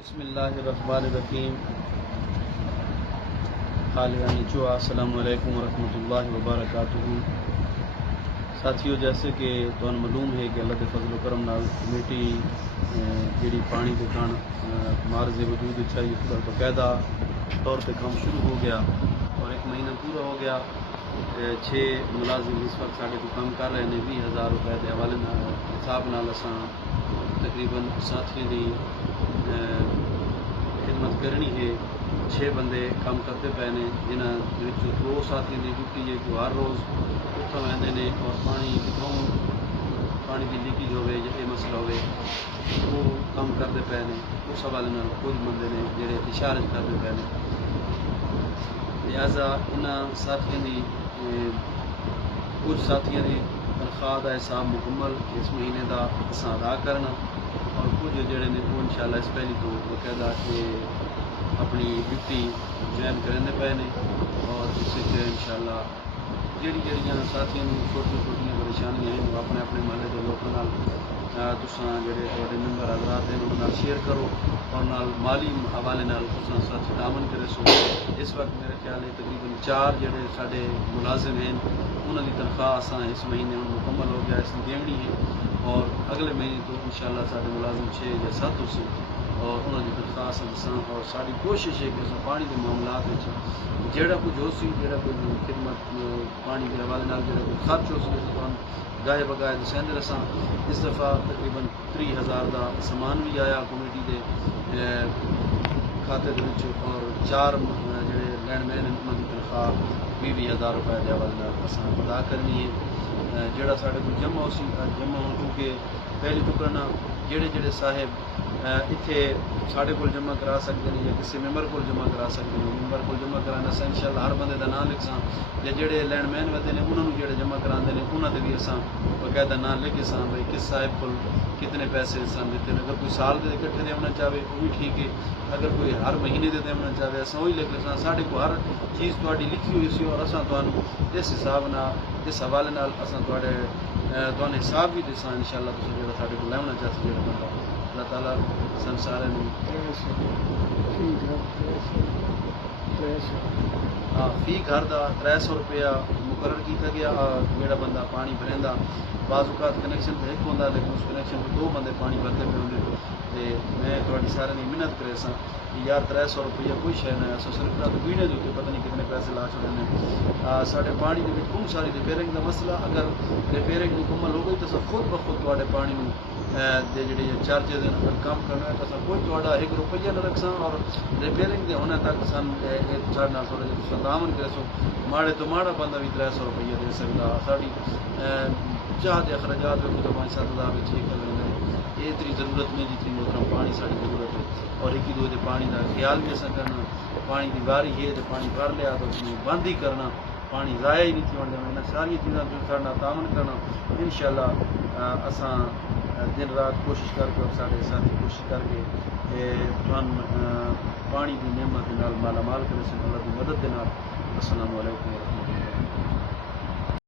بسم اللہ الرحمن الرحیم. السلام علیکم ورحمۃ اللہ وبرکاتہ. ساتھیو، جیسے کہ تمہیں معلوم ہے کہ اللہ کے فضل و کرم نال کمیٹی جیڑی پانی کے کان معرض وجود چاہیے باقاعدہ طور پہ کام شروع ہو گیا اور ایک مہینہ پورا ہو گیا. 6 ملازم اس وقت سارے کو کام کر رہے ہیں. 20,000 روپے کے حوالے حساب نال اساں تقریباً ساتھی دی خدمت کرنی ہے. 6 بندے کام کرتے پے نے، جنہاں 2 ساتھی کی ڈیوٹی ہے جو ہر روز اتوں آتے ہیں اور پانی کی لیکیج ہوئے یا یہ مسئلہ ہوئے وہ کام کرتے پے نے. اس حوالے نال کچھ بندے نے جڑے اشارے کرتے پے نے. لہٰذا انہاں ساتھیوں کی کچھ ساتھیوں کی تنخواہ کا حساب مکمل اس مہینے کا اساں ادا کرنا اور کچھ جڑے نے وہ انشاءاللہ اس پہلی تو باقاعدہ کہ اپنی ڈیوٹی جوائن کرنے پے نے. اور اس انشاءاللہ جڑیاں ساتھیوں چھوٹی پریشانیاں ہیں وہ اپنے اپنے محلے کے لوگوں تساں جڑے تھوڑے ممبر حضرات ہیں انہوں شیئر کرو اور نال مالی حوالے نال تساں ساتھ تعاون کرے سو. اس وقت میرے خیال ہے تقریباً 4 جڑے سارے ملازم ہیں انہوں کی تنخواہ اساں اس مہینے مکمل ہو گیا اس کی دینی ہے اور اگلے مہینے تو انشاءاللہ سارے ملازم 6 یا 7 ہو سی اور انہوں کی تنخواہ اساں اور ساری کوشش ہے کہ اساں پانی کے معاملات جڑا کچھ ہو سی جڑا کوئی خدمت پانی کے حوالے نال جڑا کوئی خرچ ہو سی گاہے بگاہے دسیندے رساں. اس دفعہ تقریباً 30,000 کا سامان بھی آیا کمیٹی کے کھاتے اور 4 جڑے لینڈ مین انہوں کی تنخواہ 20,000 روپے کے حوالے اساں ادا کرنی ہے. جڑا سارے کو جمع ہو سی جمع ہو کیونکہ پہلی تو کرنا جڑے صاحب اتنے سارے کو جمع کرا سکتے ہیں یا کسی ممبر کو جمع کرا سکتے ہیں. ممبر کو جمع کرانا سا انشاءاللہ ہر بندے کا نام لکھساں یا جڑے لینڈ مین ہوتے ہیں انہوں جڑے جمع کرا ہیں انہوں نے بھی اساں باقاعدہ نام لکھے ساں بھائی کس صاحب کو کتنے پیسے سن دیتے ہیں. اگر کوئی سال کے اکٹھے دے ہونا چاہے وہ بھی ٹھیک ہے، اگر کوئی ہر مہینے دے ہونا چاہے اساں وہی لکھ لیں. سارے کو ہر چیز تہاڈی لکھی ہوئی سی اور اساں تمہیں اس حساب نال اس حوالے نال اساں تمہیں حساب بھی دساں انشاءاللہ. تساں جڑا سارے کو لینا چاہتے جڑا بندہ اللہ تعالیٰ سن سارے فی گھر کا 300 روپیہ مقرر کیا گیا. جڑا بندہ پانی بھریندا بعض اوقات کنیکشن تو ایک ہوتا لیکن اس کنیکشن میں 2 بندے پانی بھرتے پہ ہوں. میں تھوڑی سارے نے محنت کرے سا کہ یار 300 روپیہ کوئی شے نہ ہے. صرف نہ تو ویڈیو کے اتنے پتہ نہیں کتنے پیسے لا چھوڑے ہیں. سارے پانی کے بہت ساری ریپیئرنگ کا مسئلہ اگر ریپیئرنگ مکمل ہو گئی تو خود بخود تھوڑے پانی دے جڑے چارجز ہیں اگر کم کرنا ہے تو کوئی تھوڑا 1 روپیہ نہ رکھساں اور ریپیئرنگ کے ہونے تک سن سارے نال تھوڑا جہاں تعاون کرے سو. ماڑے تو ماڑا بندہ بھی 300 روپیہ دے سکتا. ساری چاہتے اخراجات بھی تو 5-7 ہزار ٹھیک کر لیں. یہ اتنی ضرورت نہیں جتنی محترم پانی ساری ضرورت ہے. اور ایک دو پانی کا خیال بھی ایسا کرنا پانی کی باری ہے تو پانی بھر لیا تو اس بند ہی کرنا پانی ضائع ہی نہیں تھی ہونے دینا. ساری چیزاں جو سارا تعاون کرنا انشاءاللہ اساں دن رات کوشش کر کے اور سارے ساتھی کوشش کر کے پانی کی نعمت نال مالا مال کرے سن اللہ کی مدد کے نال. السلام علیکم ورحمۃ اللہ.